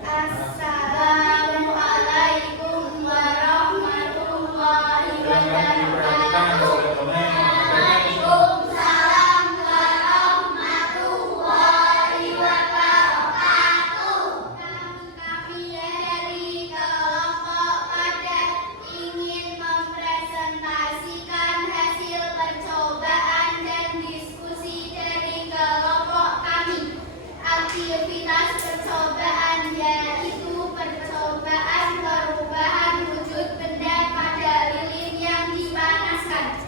Assalamualaikum warahmatullahi wabarakatuh. Waalaikumsalam warahmatullahi wabarakatuh. Kami dari kelompok pada ingin mempresentasikan hasil percobaan dan diskusi dari kelompok kami. Aktivitas percobaan yaitu percobaan perubahan wujud benda pada lilin yang dipanaskan.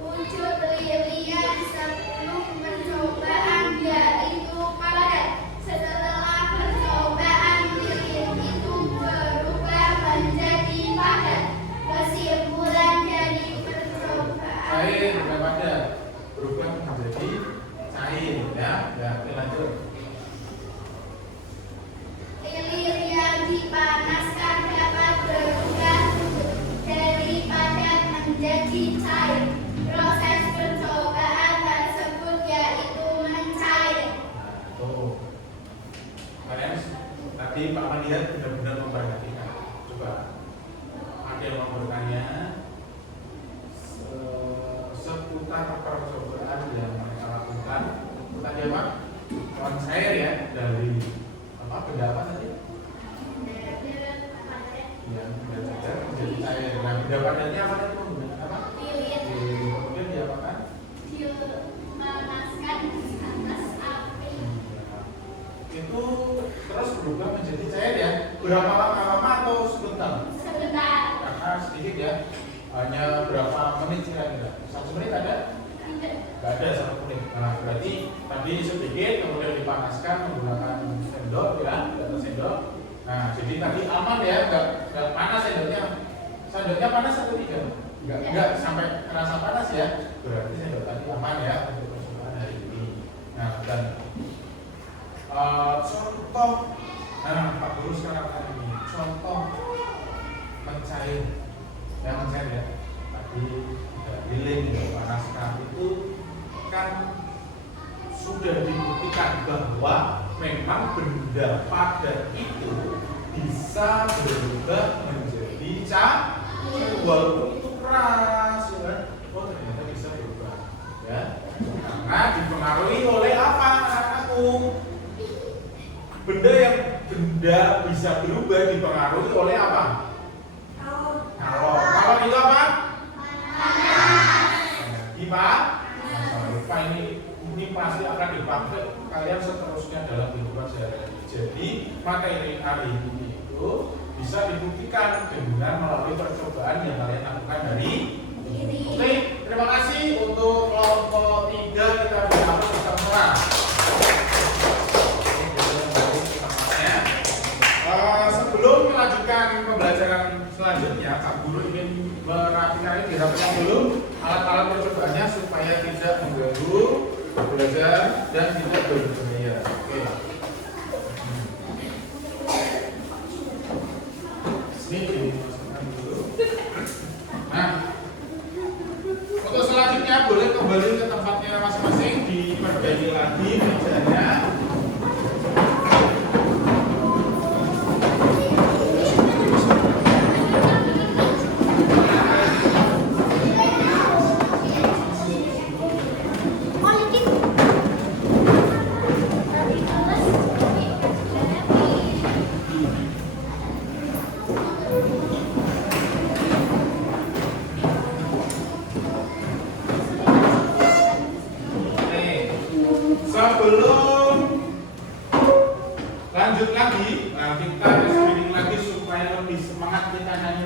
Wujud lilin sebelum percobaan yaitu padat. Setelah percobaan lilin itu berubah menjadi padat. Kesimpulan dari percobaan Cair bukan padat, berubah menjadi cair ya. Ya, oke, lanjut. lilin yang dipanaskan dapat berubah dari padat menjadi cair. Proses percobaan tersebut yaitu mencair. Nah, tuh. Kalian tadi Pak Mandiat benar-benar memperhatikan. Coba ada yang mau bertanya seputar percobaan yang mereka lakukan. Tadi apa? Cair ya, dari apa? Benda apa tadi? Ya, benda cair menjadi cair. Nah, benda padatnya apa tadi? Menggunakan apa? Lilin Kemudian diapakan? dipanaskan di atas api. Itu terus berubah menjadi cair ya. Berapa lama atau sebentar? Sebentar. Karena sedikit ya. Hanya berapa menit kira-kira? 1 menit ada? Tidak. Nggak ada 1 menit. Nah, berarti tadi sedikit kemudian dipanaskan menggunakan sendok ya, di atas sendok. Nah, jadi tadi aman ya, nggak panas sendoknya. Sendoknya panas atau tidak? Nggak sampai terasa panas ya. Berarti sendok tadi aman ya untuk percobaan hari ini. Nah, dan contoh, Pak Guru sekarang akan ini contoh mencair, yang mencair ya. Tadi lilin dipanaskan itu kan sudah dibuktikan bahwa memang benda padat itu bisa berubah menjadi cair walaupun itu keras ya kan. Oh, ternyata bisa berubah ya. Karena dipengaruhi oleh apa anak-anakku? Benda bisa berubah dipengaruhi oleh apa? Kalau itu apa? Pak, Pak ini pasti akan dipakai kalian seterusnya dalam kehidupan sehari-hari. Jadi materi hari ini itu bisa dibuktikan dengan melalui percobaan yang kalian lakukan dari ini. Oke, terima kasih untuk kelompok 3 kita dapat bersama. Sebelum melanjutkan pembelajaran selanjutnya, Kak Guru ingin merapikan dulu alat-alat percobaannya supaya tidak mengganggu belajar dan tidak berbahaya. Oke. Ini dimasukkan dulu. Nah, untuk selanjutnya boleh kembali ke tempatnya masing-masing, diperbaiki lagi mejanya.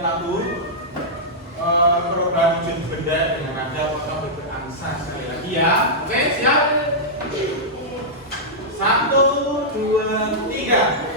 lagu perubahan wujud benda dengan nada potong berangsa sekali lagi ya. Oke, siap? 1, 2, 3.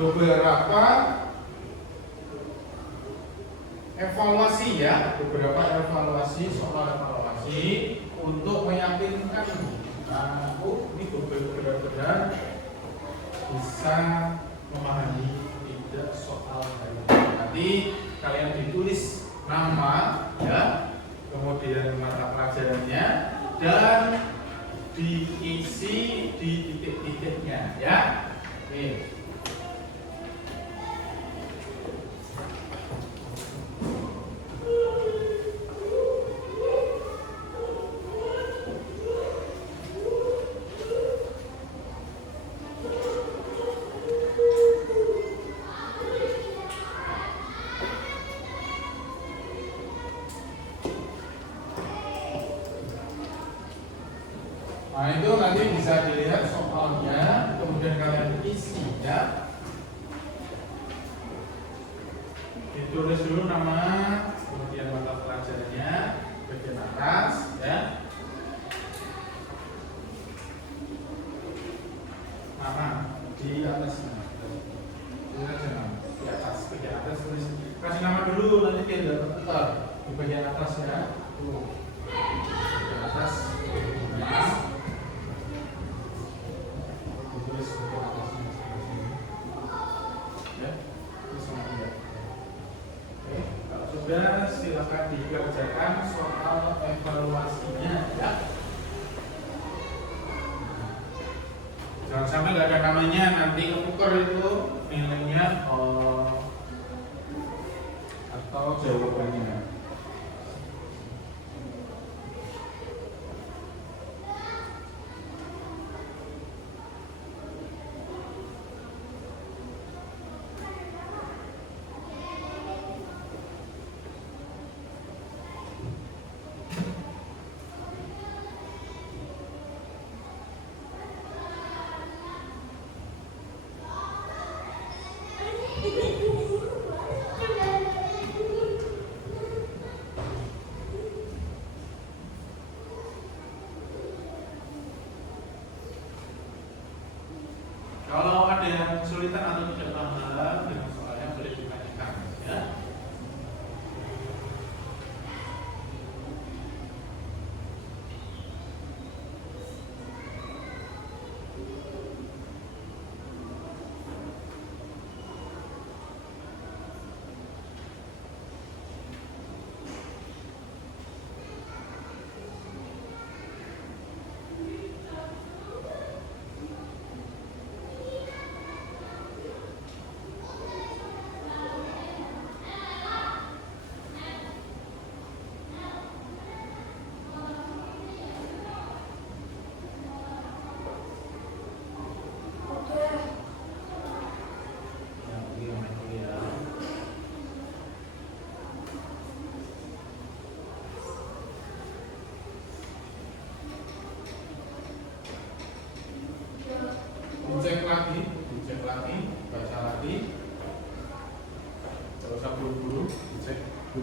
Beberapa evaluasi ya, beberapa evaluasi soal evaluasi untuk meyakinkan anakku ini benar-benar bisa memahami tidak soal hari ini. Nanti kalian ditulis nama ya, kemudian mata pelajarannya dan diisi di titik-titiknya ya. Oke. Nah itu nanti bisa dilihat soalnya, kemudian kalian isi ya. Ditulis dulu nama, kemudian mata pelajarannya, bagian atas ya. Nama di atasnya, di atas bagian atas tulis. Kasih nama dulu, nanti dia putar di bagian atas ya. Tuh, bagian atas. Nah. Sudah, silakan dikerjakan soal evaluasinya ya. Jangan sampai nggak ada namanya, nanti ukur itu nilainya atau jawabannya. Kalau ada yang kesulitan atau tidak paham dengan soalnya boleh ditanyakan ya.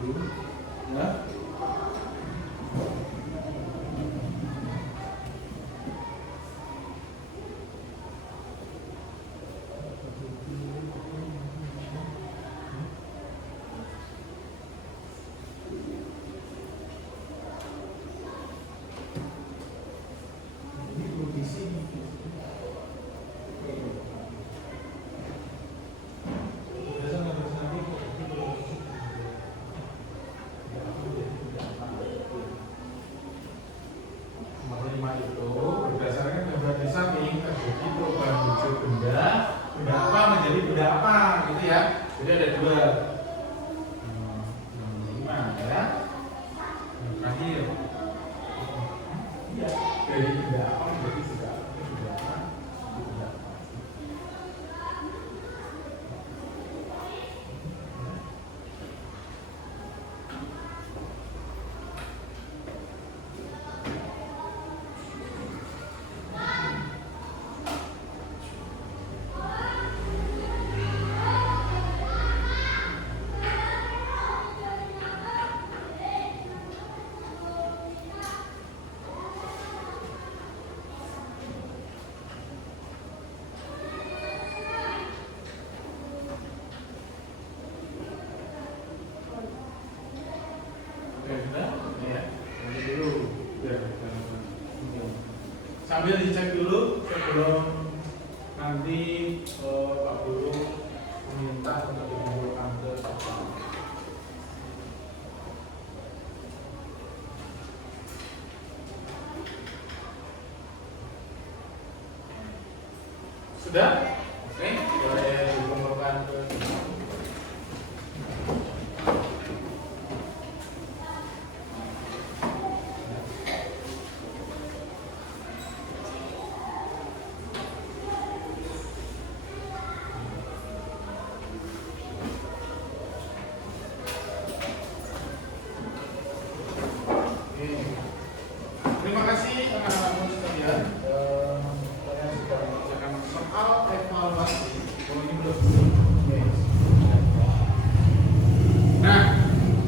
dulu ya. Itu berdasarkan gambar di samping terjadi perubahan wujud benda apa menjadi benda apa gitu ya. Jadi ada dua ya. Terakhir ya, dari benda apa menjadi benda apa, benda apa, benda apa. Sambil dicek dulu sebelum nanti Pak Guru meminta untuk dikumpulkan ke sekolah. Sudah? Oke, boleh dikumpulkan ke sekolah. Terima kasih anak-anakku sekalian. Saya sudah mengerjakan soal evaluasi. Oh, ini belum. Nah,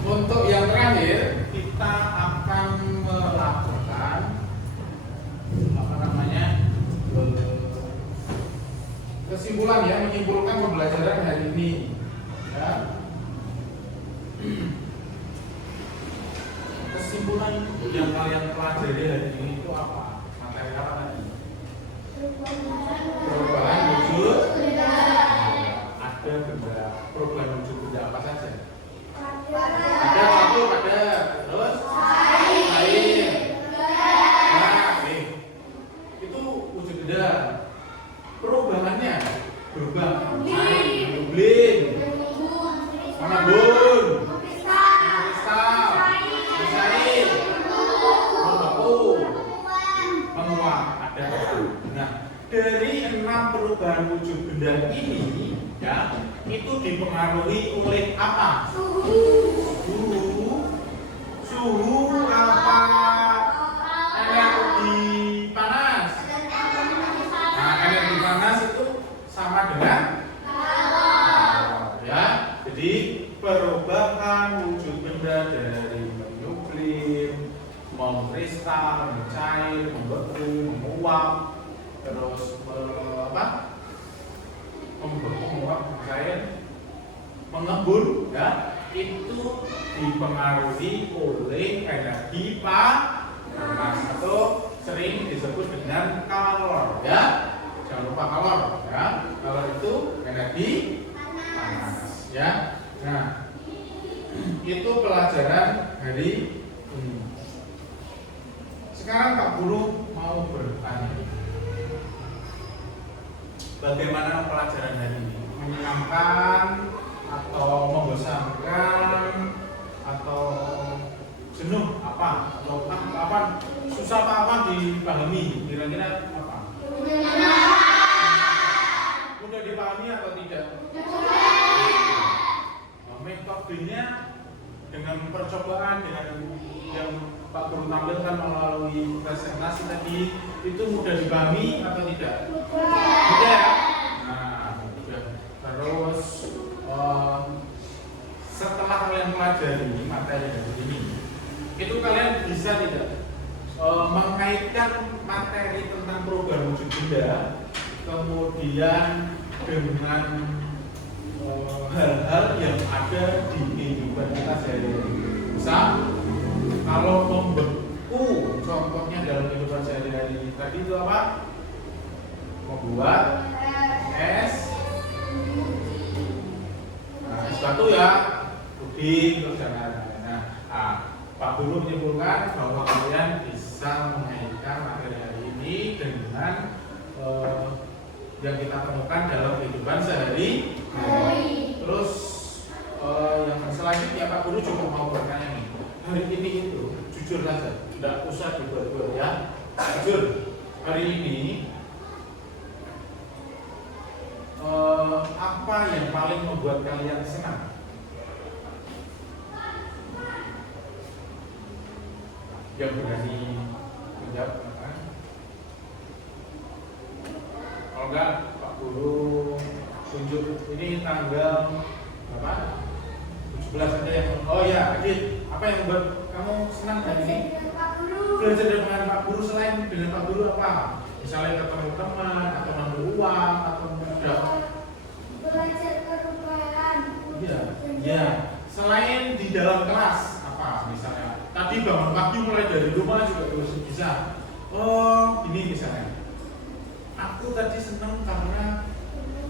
untuk yang terakhir kita akan melakukan kesimpulan ya, menyimpulkan pembelajaran hari ini. Ya. Kesimpulan yang kalian pelajari hari ini itu apa? Materi apa tadi? Perubahan wujud benda. Ada benda. Perubahan wujud benda apa saja? Ada satu, ada terus air. Nah, itu wujud benda. Perubahannya berubah. Bling, mengembun, menguap, ada. Nah, dari 6 perubahan wujud benda ini, ya, itu dipengaruhi oleh apa? Suhu apa? Energi panas. Nah, energi panas itu sama dengan ya. Jadi perubahan wujud benda dari menuklir, mengkristal, mencair, membeku, menguap, terus menguap, mencair, mengembun, ya, itu dipengaruhi oleh energi panas atau sering disebut dengan kalor, ya. Jangan lupa kalor, ya. Kalor itu energi panas, ya. Nah, itu pelajaran hari ini. Sekarang Pak Guru mau bertanya, bagaimana pelajaran hari ini? Menyenangkan atau membosankan atau jenuh apa? Atau apa? Susah apa dipahami? Kira-kira apa? Mudah dipahami atau tidak? Metodenya dengan percobaan, dengan yang Pak Guru tampilkan melalui presentasi tadi, itu mudah dipahami atau tidak? Mudah ya? Nah, mudah. Terus setelah kalian mempelajari materi dari ini, itu kalian bisa tidak mengaitkan materi tentang program wujud benda kemudian dengan hal-hal yang ada di kehidupan kita sehari-hari. Misal, kalau membeku, contohnya dalam kehidupan sehari-hari tadi itu apa? Membuat es batu ya, puding, terus dan lain-lain. Nah, Pak Guru menyimpulkan bahwa kalian bisa mengaitkan materi hari ini dengan yang kita temukan dalam kehidupan sehari-hari. Terus yang selanjutnya Pak Guru juga mau bertanya nih, hari ini itu jujur saja, tidak usah dibuat-buat ya, jujur. Hari ini apa yang paling membuat kalian senang? Yang berani menjawab apa? Kalau enggak, Pak Guru tunjuk ini tanggal berapa? 17 aja yang. Oh ya, Adit, apa yang membuat kamu senang hari ini? Belajar dengan Pak Guru. Selain dengan Pak Guru apa? Misalnya ketemu teman atau nambah uang atau belajar kerupakan. Iya. Selain di dalam kelas apa? Misalnya tadi bangun pagi mulai dari rumah juga bisa. Oh, ini misalnya. Aku tadi senang karena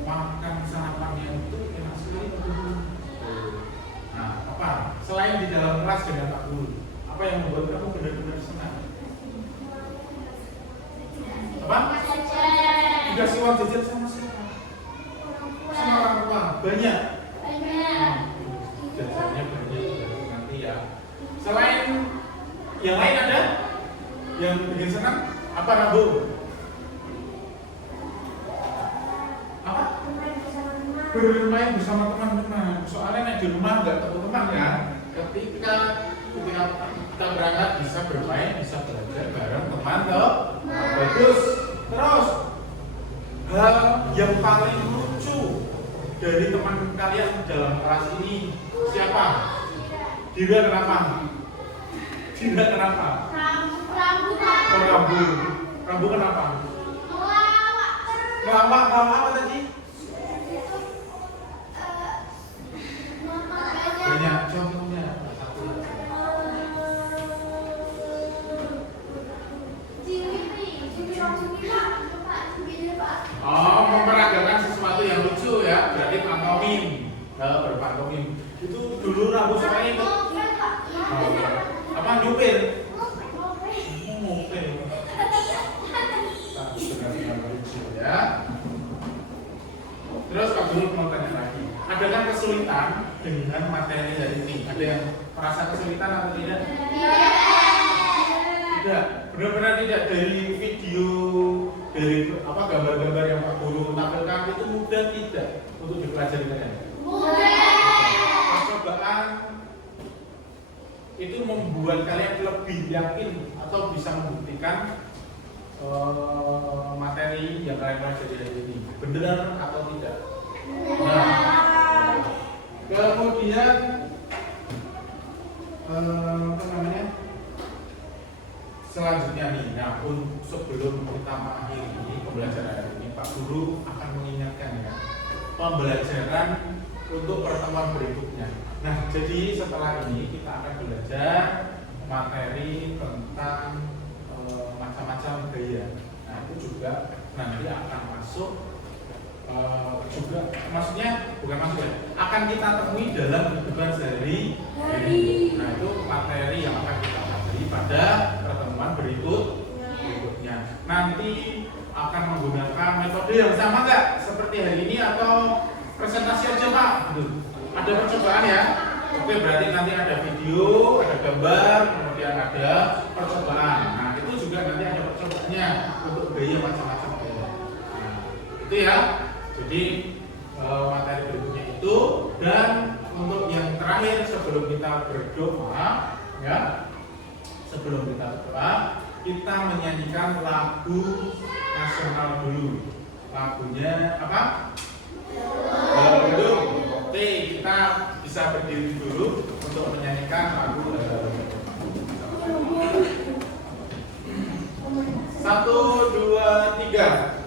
makan sarapannya itu enak sekali Pak Guru. Nah, apa? Selain di dalam kelas dengan Pak Guru, apa yang membuat kamu benar-benar senang? Apa? Dikasih uang jajan sama siapa? Sama orang tua. Banyak. Jajannya banyak nanti ya. Selain yang lain ada? Yang bikin senang? Apa Rambo? Apa? Bermain bersama teman-teman. Soalnya nek di rumah nggak ketemu teman ya. Ketika kita berangkat bisa bermain, bisa belajar bareng teman toh. Bagus. Terus hal yang paling lucu dari teman kalian dalam kelas ini siapa? Dira kenapa? Dira kenapa? Rambu kenapa? Melawak apa tadi? Banyak contohnya. Oh, memperagakan sesuatu yang lucu ya, berarti pantomim. Berpantomim. Itu dulu Rambu saya ikut. Apa nyupir? Nyupir. Ya. Terus Pak Guru mau tanya lagi, adakah kesulitan dengan materi hari ini? Ada yang merasa kesulitan atau tidak? Tidak, benar-benar tidak. Dari video, dari apa gambar-gambar yang Pak Guru tampilkan itu mudah tidak untuk dipelajari kalian? Percobaan itu membuat kalian lebih yakin atau bisa membuktikan materi yang kalian pelajari hari ini benar atau tidak. Nah, kemudian apa namanya? Selanjutnya nih, nah sebelum kita mengakhiri pembelajaran hari ini, Pak Guru akan mengingatkan ya pembelajaran untuk pertemuan berikutnya. Nah, jadi setelah ini kita akan belajar materi tentang macam-macam gaya. Nah, itu juga nanti akan masuk juga, maksudnya bukan masuk ya, akan kita temui dalam kehidupan sehari-hari. Nah, itu materi yang akan kita pelajari pada pertemuan berikutnya. Nanti akan menggunakan metode yang sama nggak seperti hari ini atau presentasi aja Pak? Ada percobaan ya? Oke, berarti nanti ada video, ada gambar, kemudian ada percobaan. Nah, itu juga nanti ada percobaannya untuk gaya macam-macam gaya. Nah, itu ya. Jadi materi berikutnya itu, dan untuk yang terakhir sebelum kita berdoa, ya, sebelum kita berdoa, kita menyanyikan lagu nasional dulu. Lagunya apa? Gedung. Oke, kita bisa berdiri dulu. untuk menyanyikan lagu Satu, dua, tiga.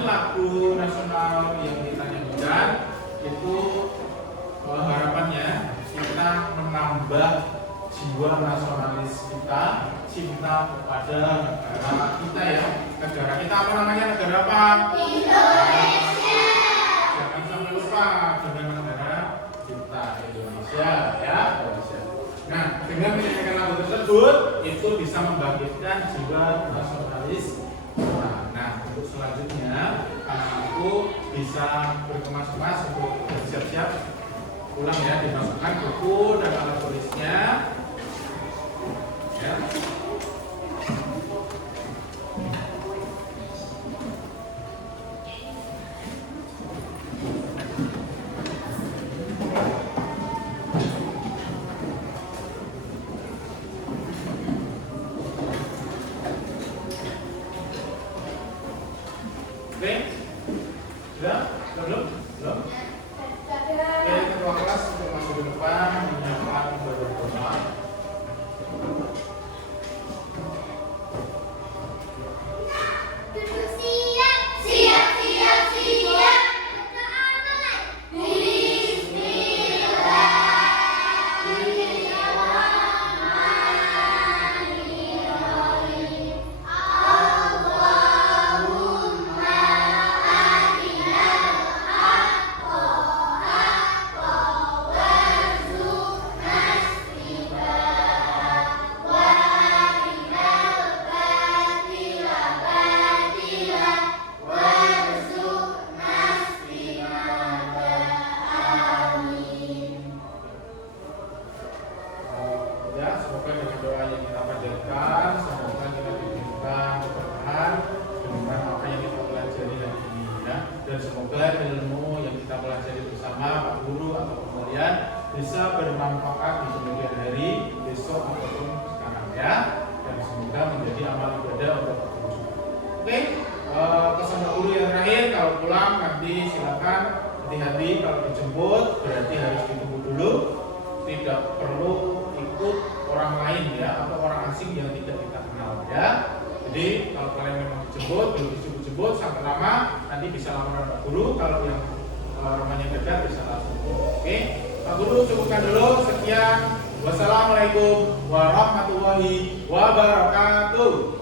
Lagu nasional yang kita nyanyikan itu harapannya kita menambah jiwa nasionalis kita, cinta kepada negara kita ya. Negara kita apa namanya? Negara apa? Indonesia. Jangan sampai lupa dengan negara kita Indonesia ya. Indonesia. Nah, dengan menyanyikan lagu tersebut itu bisa membangkitkan jiwa nasionalis. Nah, untuk selanjutnya aku bisa berkemas-kemas untuk bersiap-siap pulang ya, dimasukkan buku dan alat tulisnya ya. Oke, sudah? Belum? Belum? Oke, ketua kelas untuk masuk ke depan menyiapkan berdoa. Duduk siap. Siap, siap, siap. Berdoa mulai. Bismillahirrahmanirrahim. Allahumma arinal haqqa haqqa warzuqna ittiba'ah wa arinal batila batila warzuqna ijtinabah. Amin. Ya, semoga dengan doa yang kita panjatkan, semoga kita diberikan keberkahan dengan apa yang kita pelajari hari ini ya. Dan semoga ilmu yang kita pelajari bersama Pak Guru atau kalian bisa bermanfaat di kemudian hari, besok ataupun sekarang ya. Dan semoga menjadi amal ibadah untuk Pak Guru. Oke, pesan Pak Guru yang terakhir, kalau pulang nanti silakan hati-hati kalau dijemput, berarti harus ditunggu dulu. Tidak perlu ikut orang lain ya, atau orang asing yang tidak kita kenal ya. Jadi kalau kalian memang dijemput, belum dijemput sampai lama, nanti bisa laporan Pak Guru. Kalau yang rumahnya dekat bisa langsung. Oke, Pak Guru cukupkan dulu. Sekian. Wassalamualaikum warahmatullahi wabarakatuh.